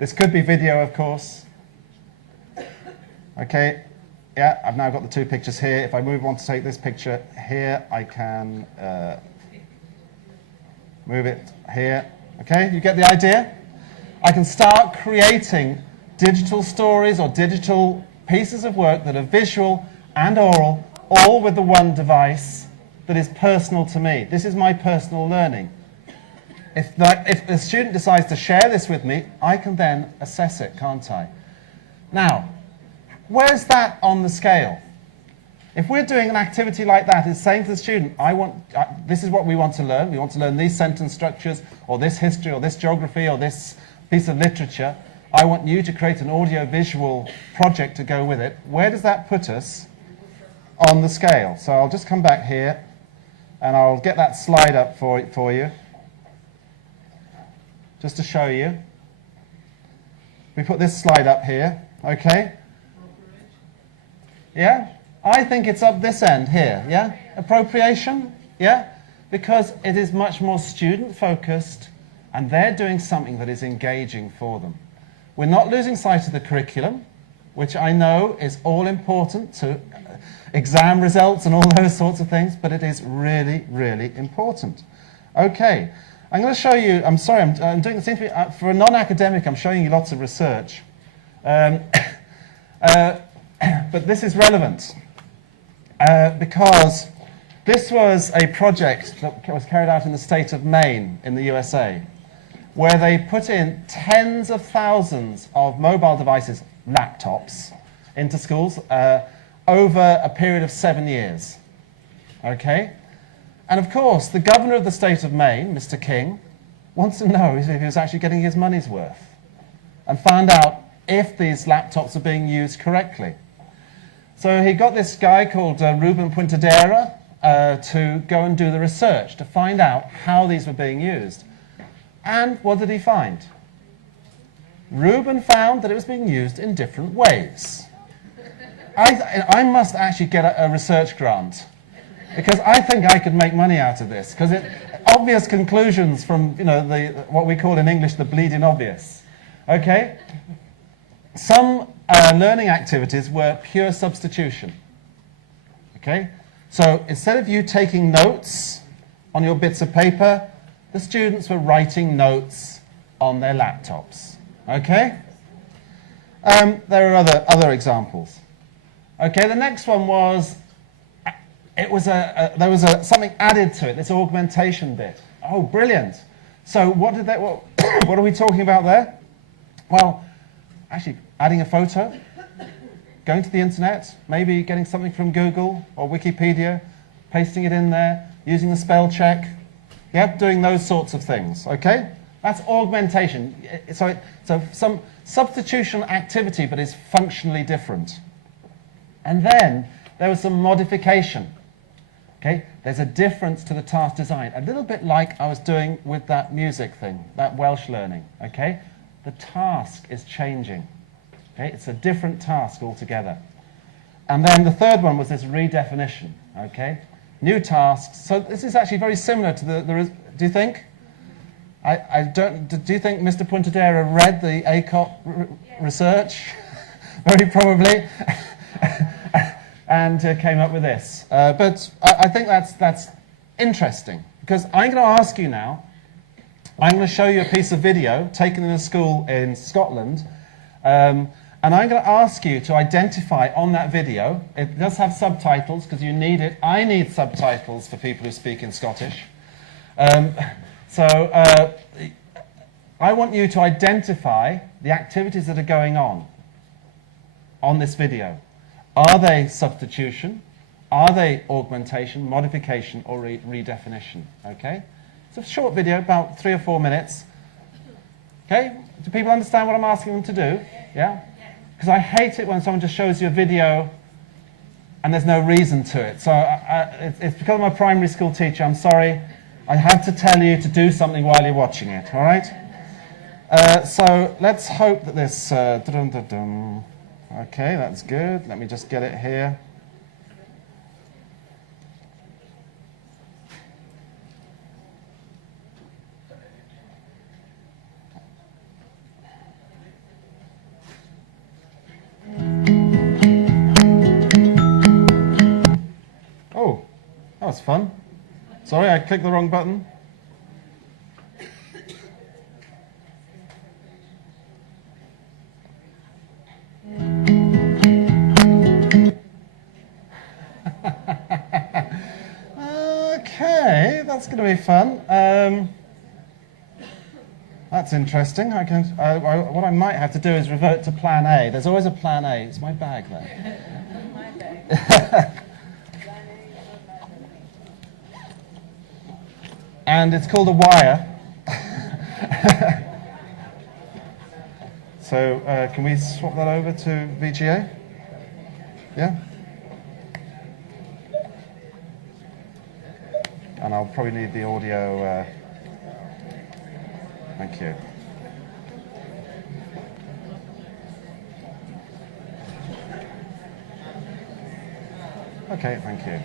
This could be video, of course. Okay, yeah, I've now got the two pictures here. If I want to take this picture here, I can move it here. Okay, you get the idea? I can start creating digital stories or digital pieces of work that are visual and oral, all with the one device that is personal to me. This is my personal learning. If the student decides to share this with me, I can then assess it, can't I? Now, where's that on the scale? If we're doing an activity like that, it's saying to the student, this is what we want to learn. We want to learn these sentence structures, or this history, or this geography, or this piece of literature. I want you to create an audio-visual project to go with it. Where does that put us on the scale? So I'll just come back here, and I'll get that slide up for you, just to show you. We put this slide up here, okay? Yeah? I think it's up this end here, yeah? Appropriation, yeah? Because it is much more student-focused, and they're doing something that is engaging for them. We're not losing sight of the curriculum, which I know is all important to exam results and all those sorts of things, but it is really, really important. Okay, I'm going to show you, I'm sorry, I'm doing, it seems to be, for a non-academic, I'm showing you lots of research. But this is relevant because this was a project that was carried out in the state of Maine in the USA, where they put in tens of thousands of mobile devices, laptops, into schools over a period of 7 years. Okay? And of course, the governor of the state of Maine, Mr. King, wants to know if he was actually getting his money's worth and found out if these laptops are being used correctly. So he got this guy called Ruben Puentedera to go and do the research to find out how these were being used. And what did he find? Ruben found that it was being used in different ways. I must actually get a research grant, because I think I could make money out of this, because obvious conclusions from, you know, what we call in English the bleeding obvious. Okay? Some learning activities were pure substitution. Okay? So instead of you taking notes on your bits of paper, the students were writing notes on their laptops. Okay? There are other examples. Okay, the next one was, there was something added to it, this augmentation bit. Oh, brilliant. So what are we talking about there? Well, actually adding a photo, going to the internet, maybe getting something from Google or Wikipedia, pasting it in there, using the spell check. Yeah, doing those sorts of things, okay? That's augmentation. So some substitution activity, but is functionally different. And then there was some modification, okay? There's a difference to the task design, a little bit like I was doing with that music thing, that Welsh learning, okay? The task is changing, okay? It's a different task altogether. And then the third one was this redefinition, okay? New tasks. So this is actually very similar to do you think? Do you think Mr. Puentedera read the ACOT research? Very probably. And came up with this. But I think that's interesting, because I'm going to ask you now, I'm going to show you a piece of video taken in a school in Scotland, and I'm going to ask you to identify on that video, it does have subtitles because you need it. I need subtitles for people who speak in Scottish. I want you to identify the activities that are going on this video. Are they substitution? Are they augmentation, modification, or redefinition? Okay? It's a short video, about 3 or 4 minutes. Okay? Do people understand what I'm asking them to do? Yeah? Because I hate it when someone just shows you a video and there's no reason to it. So it's because I'm a primary school teacher. I'm sorry. I have to tell you to do something while you're watching it. All right? So let's hope that this... Okay, that's good. Let me just get it here. was fun. Sorry, I clicked the wrong button. Okay, that's going to be fun. That's interesting. What I might have to do is revert to plan A. There's always a plan A. It's my bag there. And it's called a wire. So can we swap that over to VGA? Yeah? And I'll probably need the audio. Thank you. Okay, thank you.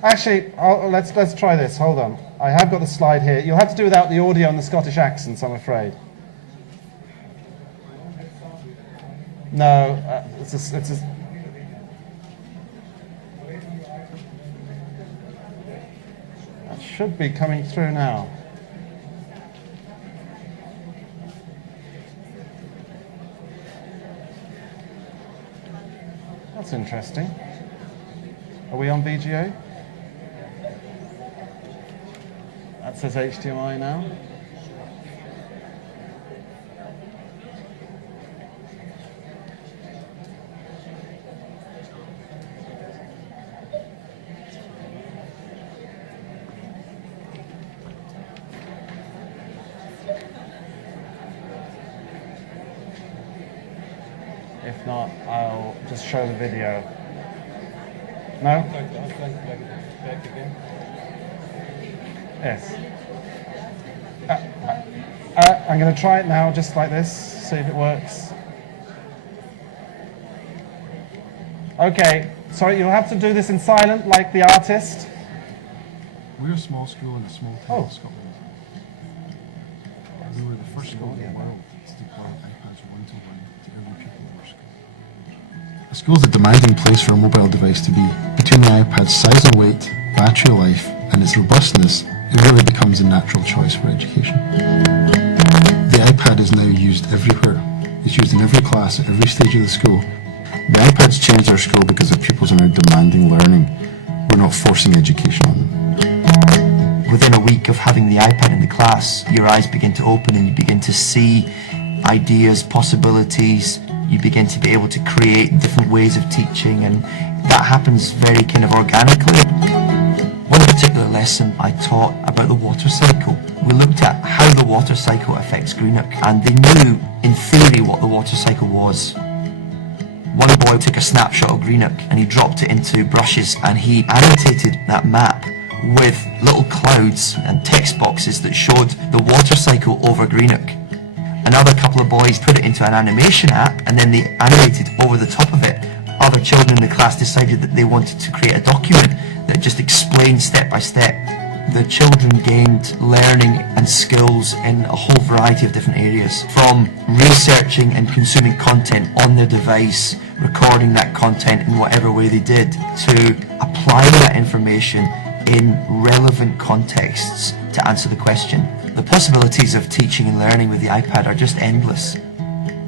Actually, let's try this. Hold on. I have got the slide here. You'll have to do without the audio and the Scottish accents, I'm afraid. No, it's a that should be coming through now. That's interesting. Are we on VGA? That says HDMI now. If not, I'll just show the video. No? Back again. Yes. I'm going to try it now, just like this, see if it works. Okay, sorry, you'll have to do this in silent, like the artist. We're a small school in a small town in Scotland. We were the first school in the world to deploy iPads 1-to-1 to every pupil in our school. A school is a demanding place for a mobile device to be. Between the iPad's size and weight, battery life, and its robustness, it really becomes a natural choice for education. The iPad is now used everywhere. It's used in every class at every stage of the school. The iPad's changed our school because the pupils are now demanding learning. We're not forcing education on them. Within a week of having the iPad in the class, your eyes begin to open and you begin to see ideas, possibilities. You begin to be able to create different ways of teaching, and that happens very kind of organically. One particular lesson I taught about the water cycle. We looked at how the water cycle affects Greenock, and they knew in theory what the water cycle was. One boy took a snapshot of Greenock and he dropped it into brushes and he annotated that map with little clouds and text boxes that showed the water cycle over Greenock. Another couple of boys put it into an animation app and then they animated over the top of it. Other children in the class decided that they wanted to create a document that just explained step by step. The children gained learning and skills in a whole variety of different areas, from researching and consuming content on their device, recording that content in whatever way they did, to applying that information in relevant contexts to answer the question. The possibilities of teaching and learning with the iPad are just endless.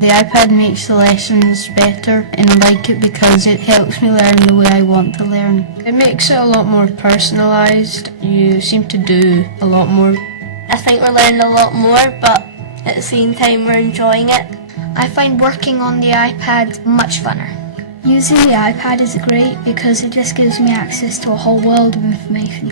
The iPad makes the lessons better, and I like it because it helps me learn the way I want to learn. It makes it a lot more personalised. You seem to do a lot more. I think we're learning a lot more, but at the same time we're enjoying it. I find working on the iPad much funner. Using the iPad is great because it just gives me access to a whole world of information.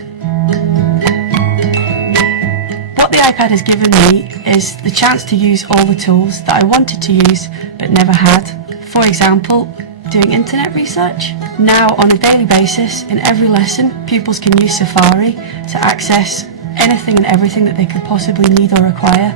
What the iPad has given me is the chance to use all the tools that I wanted to use but never had. For example, doing internet research. Now, on a daily basis, in every lesson, pupils can use Safari to access anything and everything that they could possibly need or require,